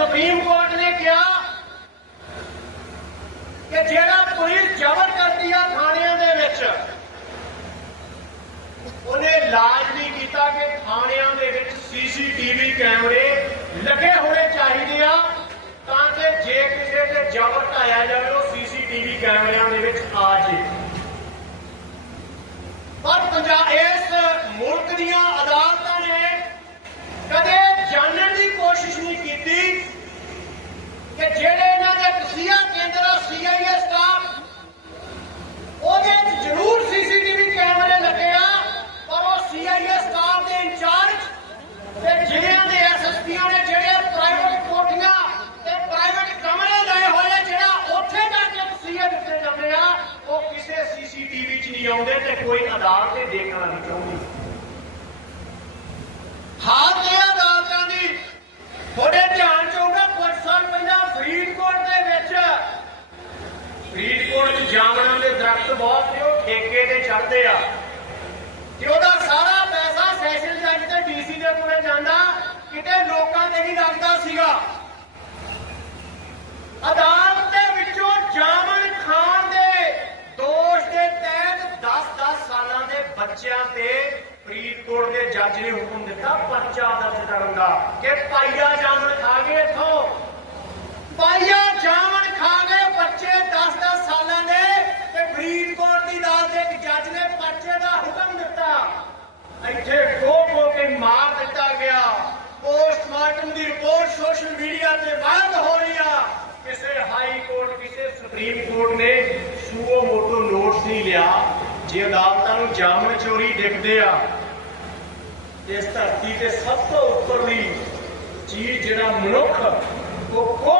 Supreme court ਨੇ ਕਿਹਾ ਕਿ ਜਿਹੜਾ ਪੁਲਿਸ ਜ਼ਬਰ ਕਰਦੀ ਆ ਥਾਣਿਆਂ ਦੇ ਵਿੱਚ, ਉਹਨੇ ਲਾਜਮੀ ਕੀਤਾ ਕਿ ਥਾਣਿਆਂ ਦੇ ਵਿੱਚ ਸੀਸੀਟੀਵੀ ਕੈਮਰੇ ਲੱਗੇ ਹੋਣੇ ਚਾਹੀਦੇ ਆ ਤਾਂ ਕਿ ਜੇ ਕਿਸੇ ਤੇ ਜ਼ਬਰ ਢਾਇਆ ਜਾਵੇ, ਉਹ ਸੀਸੀਟੀਵੀ ਕੈਮਰਿਆਂ ਦੇ ਵਿੱਚ ਆ ਜੇ ਪਰ ਪੰਜਾਬ ਇਸ ਮੁਲਕ ਦੀਆਂ ਅਦਾਲਤਾਂ ਨੇ ਕਦੇ ਜਾਣਨ ਦੀ ਕੋਸ਼ਿਸ਼ ਨਹੀਂ ਕੀਤੀ ਕਿ ਜਿਹੜੇ ਇਹਨਾਂ ਦੇ ਤਸੀਹਾ ਕੇਂਦਰ ਆ ਸੀਆਈਏ ਸਟਾਫ ਉਹਦੇ ਵਿੱਚ ਜ਼ਰੂਰ ਸੀਸੀਟੀਵੀ ਕੈਮਰੇ ਲੱਗੇ ਆ ਪਰ ਉਹ ਸੀਆਈਏ ਸਟਾਫ ਦੇ ਇੰਚਾਰਜ ਤੇ ਜ਼ਿਲ੍ਹਿਆਂ ਦੇ ਐਸਐਸਪੀਆਂ ਨੇ ਜਿਹੜੇ ਪ੍ਰਾਈਵੇਟ ਕੋਠੀਆਂ ਤੇ ਪ੍ਰਾਈਵੇਟ ਕਮਰੇ ਲਏ ਹੋਏ ਆ ਜਿਹੜਾ ਉੱਥੇ ਜਾ ਕੇ ਤਸੀਹੇ ਦਿੱਤੇ ਜਾਂਦੇ ਆ ਉਹ ਕਿਸੇ ਨਹੀਂ ਆਉਂਦੇ ਤੇ ਕੋਈ ਅਦਾਲਤ ਤੇ ਦੇਖਣਾ ਨਹੀਂ ਚਾਹੁੰਦੀ। ਹਾਲ ਇਹ ਅਦਾਲਤਾਂ ਦੀ। ਤੁਹਾਡੇ ਧਿਆਨ ਚ ਹੋਊਗਾ ਕੁਝ ਸਾਲ ਪਹਿਲਾਂ ਫਰੀਦਕੋਟ ਦੇ ਵਿੱਚ। ਫਰੀਦਕੋਟ ਚ ਜਾਮਣਾਂ ਦੇ ਦਰਖਤ ਬਹੁਤ ਨੇ ਉਹ ਠੇਕੇ ਤੇ ਚੜਦੇ ਆ। ਤੇ ਉਹਦਾ ਸਾਰਾ ਪੈਸਾ ਸੈਸ਼ਨ ਜੱਜ ਤੇ ਡੀਸੀ ਦੇ ਕੋਲੇ ਜਾਂਦਾ। ਕਿਤੇ ਲੋਕਾਂ ਦੇ ਨਹੀਂ ਲੱਗਦਾ ਸੀਗਾ ਅਦਾਲਤ ਦੇ ਵਿੱਚੋਂ ਜਾਮਣ ਖਾਣ ਦੇ ਦੋਸ਼ ਦੇ ਤਹਿਤ 10-10 ਸਾਲਾਂ ਦੇ ਬੱਚਿਆਂ ਤੇ ਫਰੀਦਕੋਟ ਦੇ ਜੱਜ ਨੇ ਹੁਕਮ ਦਿੱਤਾ ਪਰਚਾ ਦਰਜ ਕਰਨ ਦਾ ਕਿ ਪਾਈਆ ਜਾਮਣ ਖਾ ਗਏ ਇਥੋਂ। ਪਾਈਆ ਜਾਮਣ ਖਾ ਗਏ, ਬੱਚੇ 10-10 ਸਾਲਾਂ ਦੇ ਤੇ ਫਰੀਦਕੋਟ ਦੀ ਅਦਾਲਤ ਦੇ ਇੱਕ ਜੱਜ ਨੇ ਪਰਚੇ ਦਾ ਹੁਕਮ ਦਿੱਤਾ। ਇੱਥੇ ਖੋ ਖੋ ਕੇ ਮਾਰ ਦਿੱਤਾ ਗਿਆ। ਪੋਸਟਮਾਰਟਮ ਦੀ ਰਿਪੋਰਟ ਸੋਸ਼ਲ ਮੀਡੀਆ ਤੇ ਵਾਇਰਲ ਹੋ ਰਹੀ ਆ। ਕਿਸੇ ਹਾਈ ਕੋਰਟ, ਕਿਸੇ ਸੁਪਰੀਮ ਕੋਰਟ ਨੇ ਸੂਓ ਮੋਟੋ ਨੋਟਸ ਨਹੀਂ ਲਿਆ। ਜੇ ਅਦਾਲਤਾਂ ਨੂੰ ਜਾਮਨ ਚੋਰੀ ਡਿੱਗਦੇ ਆ ਇਸ ਧਰਤੀ ਤੇ ਸਭ ਤੋਂ ਉੱਪਰਲੀ ਚੀਜ਼ ਜਿਹੜਾ ਮਨੁੱਖ, ਉਹ ਖੋ